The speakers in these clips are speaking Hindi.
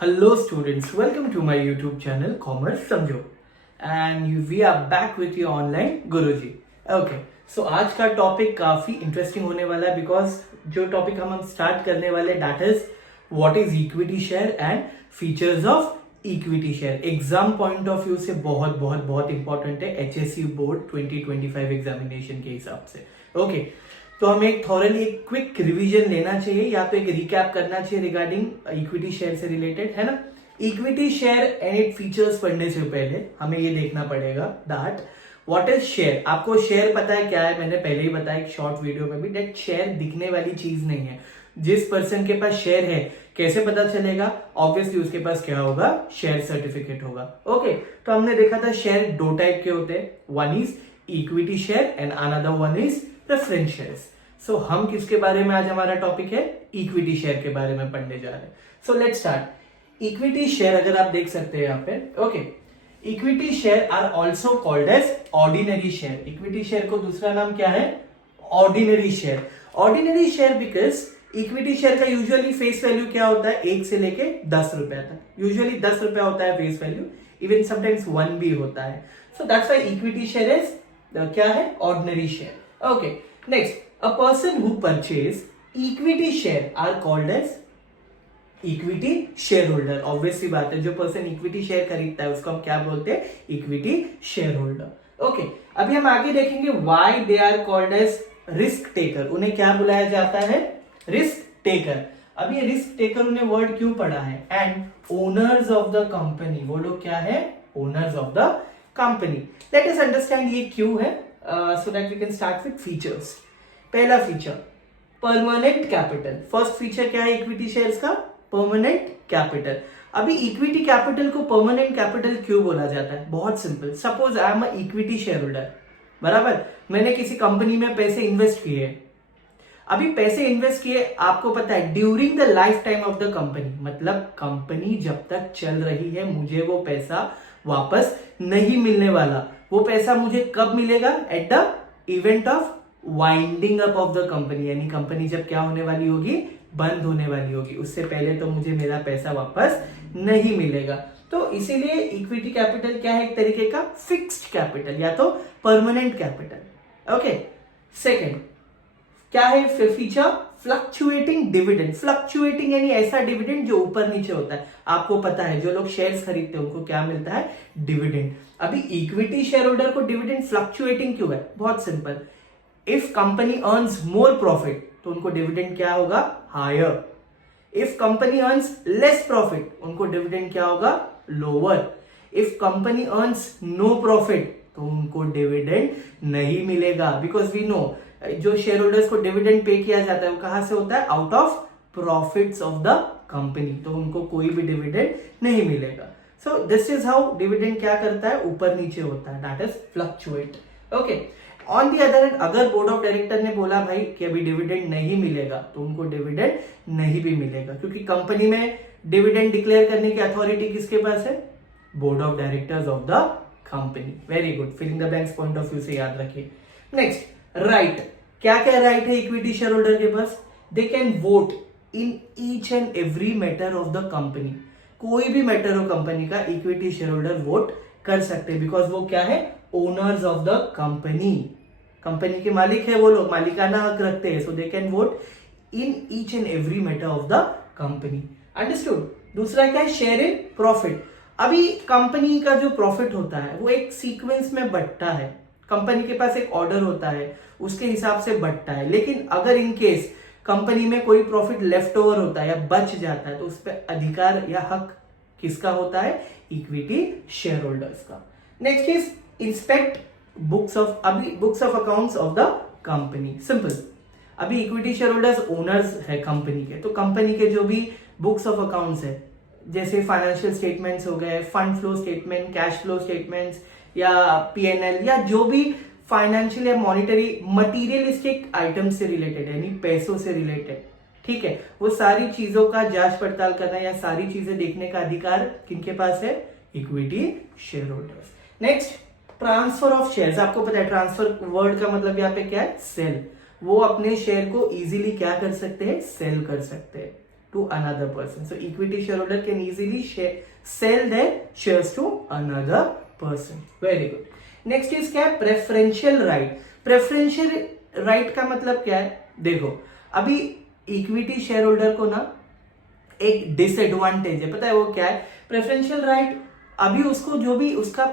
Hello students, welcome to my YouTube channel Commerce समझो and we are back with your online Guruji. Okay, so आज का टॉपिक काफी इंटरेस्टिंग होने वाला है बिकॉज जो टॉपिक हम स्टार्ट करने वाले that is what is equity share and features of equity share. Exam point of view से बहुत बहुत बहुत इंपॉर्टेंट है एचएससी बोर्ड 2025 एग्जामिनेशन के हिसाब से। ओके तो हमें एक थॉरली एक क्विक रिवीजन लेना चाहिए या तो एक रिकैप करना चाहिए रिगार्डिंग इक्विटी शेयर से रिलेटेड, है ना। Equity share and it features पढ़ने से पहले हमें ये देखना पड़ेगा दैट व्हाट इज शेयर। आपको शेयर पता है क्या है, मैंने पहले ही बताया एक शॉर्ट वीडियो में भी, दैट शेयर दिखने वाली चीज नहीं है। जिस पर्सन के पास शेयर है कैसे पता चलेगा, ऑब्वियसली उसके पास क्या होगा, शेयर सर्टिफिकेट होगा। ओके तो हमने देखा था शेयर दो टाइप के होते हैं, one is equity share and another one is preference shares. So हम किसके बारे में आज हमारा टॉपिक है, इक्विटी शेयर के बारे में पढ़ने जा रहे हैं। So let's start. Equity share अगर आप देख सकते हैं यहाँ पे, okay equity share are also called as ordinary share. Equity share को दूसरा नाम क्या है, ordinary share. Ordinary share because equity share का यूजुअली फेस वैल्यू क्या होता है, 1 से लेके 10 रुपया तक। यूजुअली 10 रुपया होता है फेस वैल्यू, इवन समटाइम्स 1 भी होता है। So that's why equity share is क्या है, ordinary share. Okay next, a person who purchase equity share are called as equity share holder. Obviously बात है, जो पर्सन इक्विटी शेयर खरीदता है उसको हम क्या बोलते हैं, इक्विटी शेयर होल्डर। ओके अभी हम आगे देखेंगे why they are called as risk taker. उन्हें क्या बुलाया जाता है, रिस्क टेकर। अब ये रिस्क टेकर उन्हें वर्ड क्यों पड़ा है, and owners of the company, वो लोग क्या है, owners of the company. Let us understand ये क्यों है, so that we can start with features. पहला feature permanent capital. First feature क्या है इक्विटी शेयर्स का, परमानेंट कैपिटल। अभी इक्विटी कैपिटल को परमानेंट कैपिटल क्यों बोला जाता है, बहुत simple. Suppose I am a equity share holder, बराबर, मैंने किसी कंपनी में पैसे इन्वेस्ट किए। अभी पैसे इन्वेस्ट किए, आपको पता है during the life time of the company, मतलब कंपनी जब तक चल रही है मुझे वो पैसा वापस नहीं मिलने वाला। वो पैसा मुझे कब मिलेगा, at the event of winding up of the company, यानी कंपनी जब क्या होने वाली होगी, बंद होने वाली होगी। उससे पहले तो मुझे मेरा पैसा वापस नहीं मिलेगा। तो इसीलिए इक्विटी कैपिटल क्या है, एक तरीके का फिक्स्ड कैपिटल या तो परमानेंट कैपिटल। ओके सेकंड क्या है फीचर, फ्लक्चुएटिंग डिविडेंड। फ्लक्चुएटिंग यानी ऐसा डिविडेंड जो ऊपर नीचे होता है। आपको पता है जो लोग शेयर्स खरीदते हैं उनको क्या मिलता है, डिविडेंड। अभी इक्विटी शेयर होल्डर को डिविडेंड फ्लक्चुएटिंग क्यों है, बहुत simple. If company earns more profit तो उनको डिविडेंड क्या होगा, higher. If company earns less profit उनको डिविडेंड क्या होगा, lower. If company earns no profit तो उनको डिविडेंड नहीं मिलेगा, बिकॉज वी नो जो शेयर होल्डर्स को डिविडेंड पे किया जाता है वो कहां से होता है, out of profits of the company, तो उनको कोई भी डिविडेंड नहीं मिलेगा। So this is how dividend क्या करता है, ऊपर नीचे होता है, that is fluctuate. Okay on the other hand, अगर बोर्ड ऑफ डायरेक्टर ने बोला भाई कि अभी डिविडेंड नहीं मिलेगा तो उनको डिविडेंड नहीं भी मिलेगा, क्योंकि कंपनी में डिविडेंड डिक्लेयर करने की अथॉरिटी किसके पास है, board of directors of the company. Very good, filling the blanks point of view से याद रखिए। नेक्स्ट राइट, क्या क्या राइट है इक्विटी शेयर होल्डर के पास, they can vote in each and every matter of the company. कोई भी मैटर हो कंपनी का इक्विटी शेयर होल्डर वोट कर सकते हैं, बिकॉज वो क्या है, owners of the company. Company के मालिक है वो लोग, मालिकाना हक रखते हैं, so they can vote in each and every matter of the company. Understood. दूसरा क्या है, शेयर इन प्रॉफिट। अभी कंपनी का जो प्रॉफिट होता है वो एक सीक्वेंस में बंटता है। कंपनी के पास एक ऑर्डर होता है, उसके हिसाब से बंटता है। लेकिन अगर इन केस कंपनी में कोई प्रॉफिट लेफ्ट ओवर होता है या बच जाता है तो उस पर अधिकार या हक किसका होता है, इक्विटी शेयर होल्डर्स का। Next is inspect books of, अभी books of accounts of the company. Simple, अभी इक्विटी शेयर होल्डर्स ओनर्स है कंपनी के, तो कंपनी के जो भी बुक्स ऑफ अकाउंट्स है, जैसे फाइनेंशियल स्टेटमेंट्स हो गए, fund flow statement, cash flow statements या पीएनएल, या जो भी फाइनेंशियल या मॉनिटरी मटीरियलिस्टिक आइटम से रिलेटेड है, यानी पैसों से रिलेटेड, ठीक है, वो सारी चीजों का जांच पड़ताल करना या सारी चीजें देखने का अधिकार किनके पास है, equity share holders. Next transfer of shares. आपको पता है ट्रांसफर वर्ड का मतलब यहाँ पे क्या है, सेल। वो अपने शेयर को इजीली क्या कर सकते हैं, सेल कर सकते हैं। to another person. So equity shareholder can easily sell their shares to another person. Very good. Next is क्या है? Preferential right. Preferential right का मतलब क्या है? देखो अभी इक्विटी शेयर होल्डर को ना एक डिसएडवांटेज है, पता है वो क्या है? प्रेफरेंशियल राइट अभी उसको जो भी उसका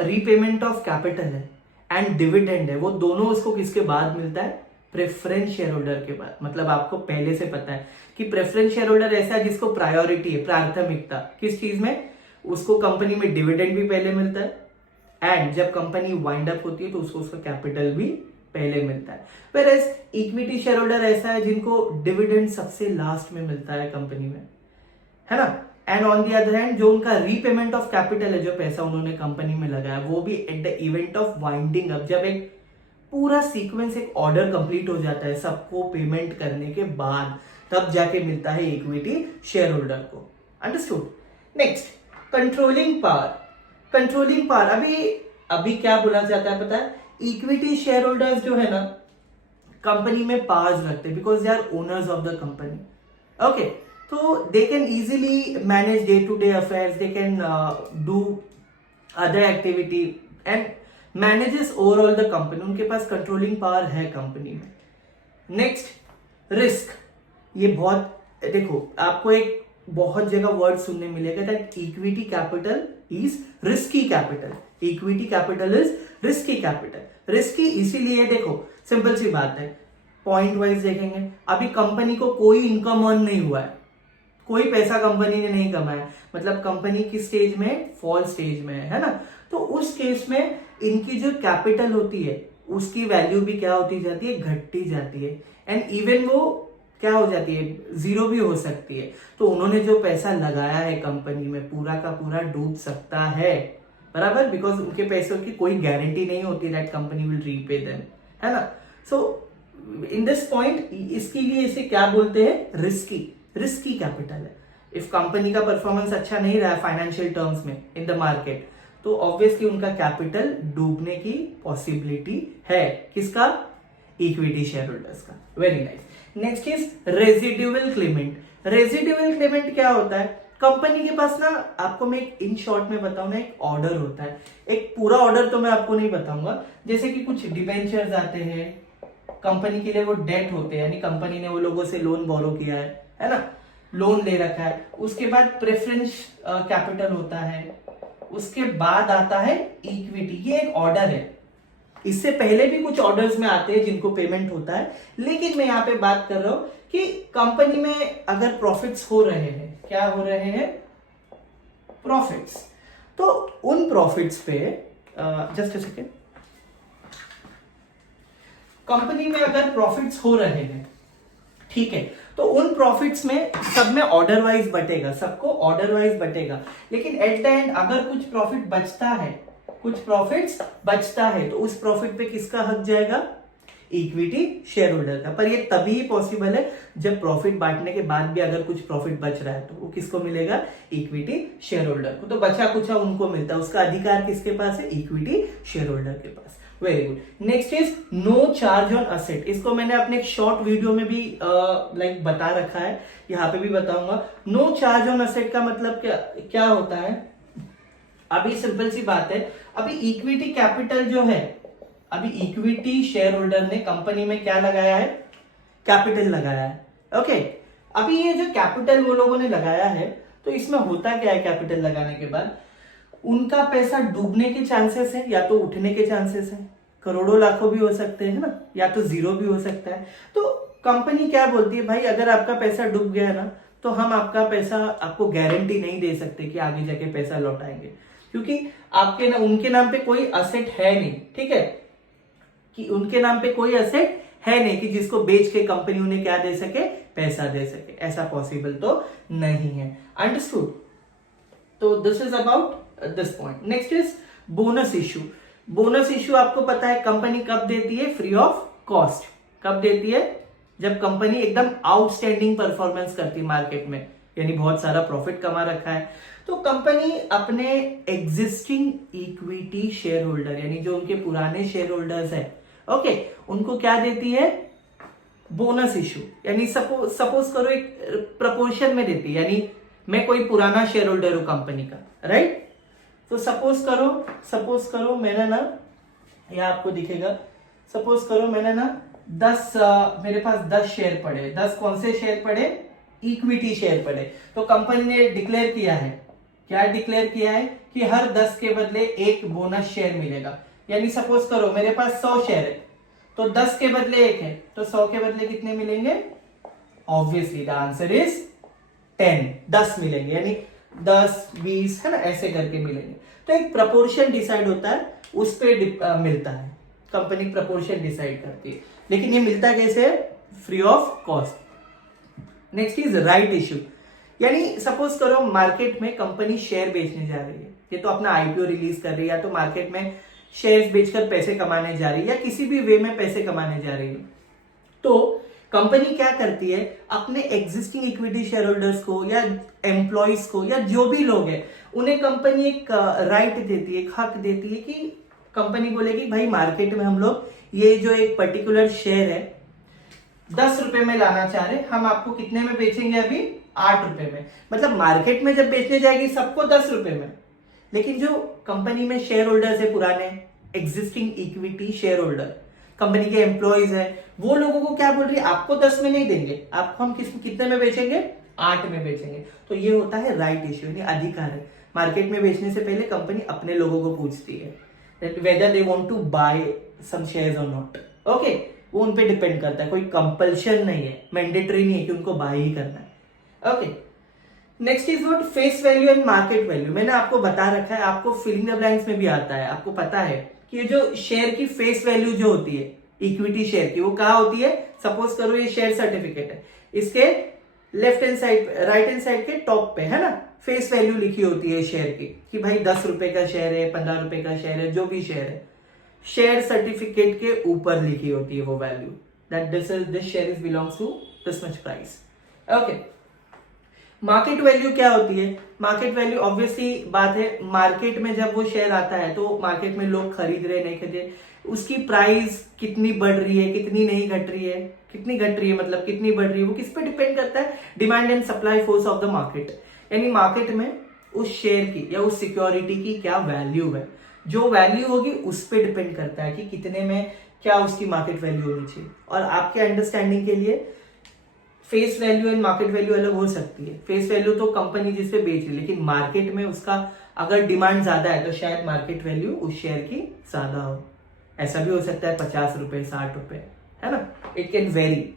रीपेमेंट ऑफ कैपिटल है एंड डिविडेंड है वो दोनों उसको किसके बाद मिलता है? प्रेफरेंस शेयर होल्डर के बाद। मतलब आपको पहले से पता है कि प्रेफरेंस शेयर होल्डर ऐसा है जिसको प्रायोरिटी है, प्राथमिकता किस चीज में? उसको कंपनी में डिविडेंड भी पहले मिलता है एंड जब कंपनी वाइंड अप होती है तो उसको उसका कैपिटल भी पहले मिलता है। वेयरएज इक्विटी शेयर होल्डर ऐसा है जिनको डिविडेंड सबसे लास्ट में मिलता है कंपनी में, है ना। And on the other hand जो उनका रीपेमेंट ऑफ कैपिटल है, जो पैसा उन्होंने कंपनी में लगाया, वो भी at the event of winding up, जब एक पूरा सीक्वेंस एक ऑर्डर कंप्लीट हो जाता है सबको पेमेंट करने के बाद, तब जाके मिलता है इक्विटी शेयर होल्डर को। Understood. Next, controlling power. Controlling power अभी क्या बोला जाता है पता है? इक्विटी शेयर होल्डर्स जो है ना कंपनी में पावर्स रखते हैं because they are owners of the company. Okay, तो they can easily manage day to day affairs, they can do other activity and manages overall the company. उनके पास कंट्रोलिंग पावर है कंपनी में। Next, risk. ये बहुत, देखो आपको एक बहुत जगह वर्ड सुनने मिलेगा that equity capital is risky capital. Equity capital is risky capital. Risky इसीलिए, देखो सिंपल सी बात है, पॉइंट वाइज देखेंगे, अभी कंपनी को कोई इनकम अर्न नहीं हुआ है, कोई पैसा कंपनी ने नहीं कमाया, मतलब कंपनी की स्टेज में, फॉल स्टेज में है ना। तो उस केस में इनकी जो कैपिटल होती है उसकी वैल्यू भी क्या होती जाती है? घटती जाती है एंड इवन वो क्या हो जाती है? जीरो भी हो सकती है। तो उन्होंने जो पैसा लगाया है कंपनी में पूरा का पूरा डूब सकता है, बराबर, बिकॉज उनके पैसों की कोई गारंटी नहीं होती that company will repay them, है ना। सो इन दिस पॉइंट इसके लिए इसे क्या बोलते हैं? रिस्की कैपिटल है। इफ कंपनी का परफॉर्मेंस अच्छा नहीं रहा फाइनेंशियल टर्म्स में इन द मार्केट, तो ऑब्वियसली उनका कैपिटल डूबने की पॉसिबिलिटी है। किसका? इक्विटी शेयर होल्डर्स का। Very nice. Next is residual Clement. Residual Clement क्या होता है? कंपनी के पास ना, आपको मैं इन शॉर्ट में बताऊं ना, एक ऑर्डर होता है। एक पूरा ऑर्डर तो मैं आपको नहीं बताऊंगा, जैसे कि कुछ डिबेंचर्स आते हैं कंपनी के लिए, वो डेट होते हैं, यानी कंपनी ने वो लोगों से लोन बोरो किया है ना, लोन ले रखा है। उसके बाद प्रेफरेंस कैपिटल होता है, उसके बाद आता है इक्विटी। ये एक ऑर्डर है। इससे पहले भी कुछ ऑर्डर्स में आते हैं जिनको पेमेंट होता है, लेकिन मैं यहां पे बात कर रहा हूं कि कंपनी में अगर प्रॉफिट्स हो रहे हैं, क्या हो रहे हैं? प्रॉफिट्स। तो उन प्रॉफिट्स पे जस्ट अ सेकेंड, कंपनी में अगर प्रॉफिट्स हो रहे हैं, ठीक है, तो उन प्रॉफिट्स में सब में ऑर्डर वाइज बटेगा, सबको ऑर्डर वाइज बटेगा। लेकिन एट द एंड अगर कुछ प्रॉफिट बचता है, कुछ प्रॉफिट्स बचता है, तो उस प्रॉफिट पे किसका हक जाएगा? इक्विटी शेयर होल्डर का। पर ये तभी पॉसिबल है जब प्रॉफिट बांटने के बाद भी अगर कुछ प्रॉफिट बच रहा है तो वो किसको मिलेगा? इक्विटी शेयर होल्डर को। तो बचा कुछ उनको मिलता है, उसका अधिकार किसके पास है? इक्विटी शेयर होल्डर के पास। Very good. Next is no charge on asset. इसको मैंने अपने एक शॉर्ट वीडियो में भी बता रखा है, यहाँ पे भी बताऊंगा। नो चार्ज ऑन असेट का मतलब क्या होता है? अभी सिंपल सी बात है, अभी इक्विटी कैपिटल जो है, अभी इक्विटी शेयर होल्डर ने कंपनी में क्या लगाया है? कैपिटल लगाया है। ओके, अभी ये जो कैपिटल वो लोगों ने लगाया है, तो इसमें होता क्या है? कैपिटल लगाने के बाद उनका पैसा डूबने के चांसेस है या तो उठने के चांसेस है, करोड़ों लाखों भी हो सकते हैं ना, या तो जीरो भी हो सकता है। तो कंपनी क्या बोलती है, भाई अगर आपका पैसा डूब गया ना, तो हम आपका पैसा, आपको गारंटी नहीं दे सकते कि आगे जाके पैसा लौटाएंगे, क्योंकि आपके ना, उनके नाम पे कोई असेट है नहीं, ठीक है, कि उनके नाम पे कोई असेट है नहीं कि जिसको बेच के कंपनी उन्हें क्या दे सके? पैसा दे सके। ऐसा पॉसिबल तो नहीं है। अंडरस्टूड? तो this is about this point. Next is bonus issue. Bonus issue आपको पता है कंपनी कब देती है? Free of cost. कब देती है? जब कंपनी एकदम आउटस्टैंडिंग परफॉर्मेंस करती मार्केट में, यानी बहुत सारा प्रॉफिट कमा रखा है, तो कंपनी अपने एग्जिस्टिंग इक्विटी शेयर होल्डर, यानी जो उनके पुराने शेयर होल्डर्स है, ओके, उनको क्या देती है? बोनस इशू, यानी सपोज करो एक प्रपोर्शन में देती है, यानी मैं कोई पुराना शेयर होल्डर हूं कंपनी का, राइट। तो सपोज करो मैंने ना, यह आपको दिखेगा, सपोज करो मैंने ना 10 मेरे पास 10 शेयर पड़े। 10 कौन से शेयर पड़े? इक्विटी शेयर पड़े। तो कंपनी ने डिक्लेयर किया है, क्या डिक्लेयर किया है कि हर 10 के बदले एक बोनस शेयर मिलेगा। यानी सपोज करो मेरे पास 100 शेयर है, तो 10 के बदले एक है, तो 100 के बदले कितने मिलेंगे? ऑब्वियसली द आंसर इज 10 मिलेंगे, यानी 10 20 है ना, ऐसे करके मिलेंगे। तो एक प्रपोर्शन डिसाइड होता है, उस पर मिलता है, कंपनी प्रपोर्शन डिसाइड करती है। लेकिन ये मिलता कैसे है? Free of cost. Next is right issue, यानी सपोज करो मार्केट में कंपनी शेयर बेचने जा रही है, ये तो अपना आईपीओ रिलीज कर रही है, या तो मार्केट में शेयर्स बेचकर पैसे कमाने जा रही है, या किसी भी वे में पैसे कमाने जा रही है। तो कंपनी क्या करती है, अपने एग्जिस्टिंग इक्विटी शेयर होल्डर्स को या एम्प्लॉइज को या जो भी लोग हैं, उन्हें कंपनी एक राइट देती है, एक हक देती है कि कंपनी बोलेगी भाई मार्केट में हम लोग ये जो एक पर्टिकुलर शेयर है 10 रुपए में लाना चाह रहे, हम आपको कितने में बेचेंगे? अभी 8 रुपए में। मतलब मार्केट में जब बेचने जाएगी सबको 10 रुपए में, लेकिन जो कंपनी में शेयर होल्डर्स है, पुराने existing equity share holder, company के एम्प्लॉइज है, वो लोगों को क्या बोल रही है? आपको 10 में नहीं देंगे, आपको हम कितने में बेचेंगे? 8 में बेचेंगे। तो ये होता है राइट इश्यू, यानी अधिकार है। मार्केट में बेचने से पहले कंपनी अपने लोगों को पूछती है whether they want to buy some shares or not. Okay, वो उन पे डिपेंड करता है, कोई कंपल्शन नहीं है, मैंडेटरी नहीं है कि उनको बाय ही करना है। Okay, next is what? Face value and market value. मैंने आपको बता रखा है, आपको फिलिंग द ब्लैंक्स में भी आता है, आपको पता है कि ये जो शेयर की फेस वैल्यू जो होती है इक्विटी शेयर की, वो कहाँ होती है? सपोज करो ये शेयर सर्टिफिकेट है, इसके left hand side, right hand side के टॉप पे है ना, फेस वैल्यू लिखी होती है शेयर की, कि भाई 10 रुपए का शेयर है, 15 रुपए का शेयर है, जो भी शेयर है, शेयर सर्टिफिकेट के ऊपर लिखी होती है वो value, that this share is belongs to this much price. Okay, market value क्या होती है? मार्केट वैल्यू ऑब्वियसली बात है, मार्केट में जब वो शेयर आता है तो मार्केट में लोग खरीद रहे नहीं खरीद रहे, उसकी प्राइस कितनी बढ़ रही है, कितनी नहीं घट रही है, कितनी घट रही है मतलब कितनी बढ़ रही है, वो किस पे डिपेंड करता है? Demand and supply force of the market. यानी मार्केट में उस शेयर की या उस सिक्योरिटी की क्या वैल्यू है, जो वैल्यू होगी उस पर डिपेंड करता है कि कितने में क्या उसकी मार्केट वैल्यू होनी चाहिए। और आपके अंडरस्टैंडिंग के लिए face value and market value अलग हो सकती है। फेस वैल्यू तो कंपनी जिस पे बेच रही है, लेकिन मार्केट में उसका अगर डिमांड ज्यादा है तो शायद मार्केट वैल्यू उस शेयर की ज्यादा हो। ऐसा भी हो सकता है 50 रुपए 60 रुपए, है ना, इट कैन वेरी।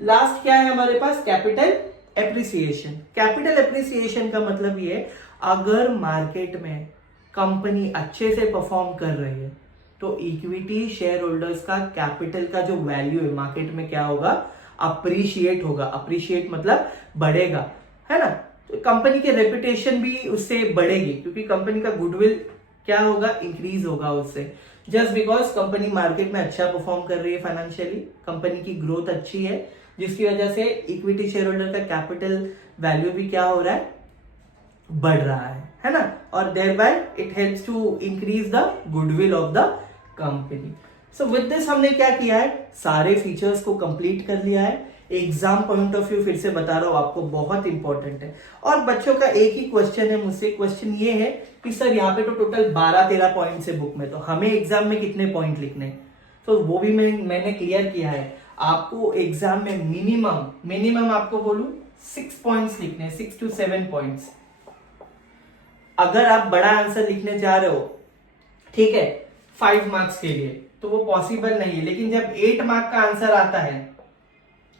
लास्ट क्या है हमारे पास? Capital appreciation. कैपिटल एप्रिसिएशन का मतलब ये है, अगर मार्केट में कंपनी अच्छे से परफॉर्म कर रही है तो इक्विटी शेयर होल्डर्स का कैपिटल का जो वैल्यू है मार्केट में क्या होगा? अप्रिशिएट होगा। अप्रिशिएट मतलब बढ़ेगा, है ना। तो कंपनी की रेपुटेशन भी उससे बढ़ेगी, क्योंकि कंपनी का गुडविल क्या होगा? इंक्रीज होगा उससे, जस्ट बिकॉज कंपनी मार्केट में अच्छा परफॉर्म कर रही है, फाइनेंशियली कंपनी की ग्रोथ अच्छी है, जिसकी वजह से इक्विटी शेयर होल्डर का कैपिटल वैल्यू भी क्या हो रहा है? बढ़ रहा है ना। और thereby it helps to increase the goodwill of the company. So with this हमने क्या किया है? सारे फीचर्स को कंप्लीट कर लिया है। एग्जाम पॉइंट ऑफ व्यू फिर से बता रहा हूं आपको, बहुत इंपॉर्टेंट है। और बच्चों का एक ही क्वेश्चन है मुझसे, क्वेश्चन ये है कि सर यहाँ पे तो टोटल 12-13 पॉइंट है बुक में, तो हमें एग्जाम में कितने पॉइंट लिखने? तो वो भी मैंने क्लियर किया है। आपको एग्जाम में मिनिमम आपको बोलूं 6 पॉइंट्स लिखने, 6 to 7 पॉइंट्स। अगर आप बड़ा आंसर लिखने जा रहे हो, ठीक है, 5 मार्क्स के लिए, तो वो पॉसिबल नहीं है। लेकिन जब 8 मार्क का आंसर आता है,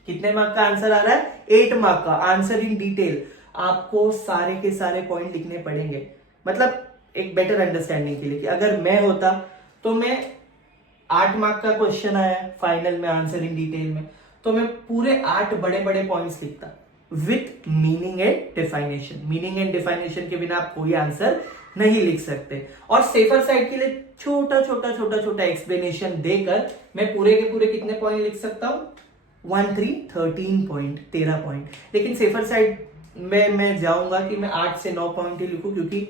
कितने मार्क का आंसर आ रहा है? 8 मार्क का आंसर इन डिटेल, आपको सारे के सारे पॉइंट लिखने पड़ेंगे। मतलब एक बेटर अंडरस्टैंडिंग के लिए कि अगर मैं होता तो मैं 8 मार्क का क्वेश्चन आया फाइनल में आंसर इन डिटेल में, तो मैं पूरे 8 बड़े बड़े पॉइंट्स लिखता with meaning and definition. Meaning and definition के बिना आप कोई आंसर नहीं लिख सकते। और सेफर साइड के लिए छोटा छोटा एक्सप्लेनेशन देकर मैं पूरे के पूरे कितने पॉइंट लिख सकता हूं? 13 पॉइंट, 13 पॉइंट। लेकिन सेफर साइड में मैं जाऊंगा कि मैं 8 से 9 पॉइंट ही लिखूं, क्योंकि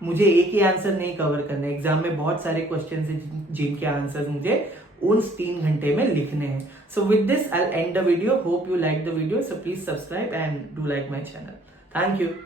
मुझे एक ही आंसर नहीं कवर करना है। एग्जाम में बहुत सारे क्वेश्चन है जिनके आंसर मुझे उन 3 घंटे में लिखने हैं। So with this, I'll end the video. Hope you like the video. So please subscribe and do like my channel. Thank you.